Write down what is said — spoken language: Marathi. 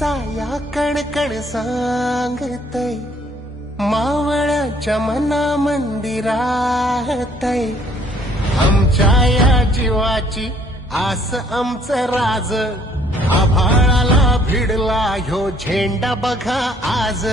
चाया कणकण सांगतय. मावळाच्या मना मंदिरातय. आमच्या या जीवाची आस आमचं राज. आभाळाला भिडला ह्यो झेंडा बघा आज.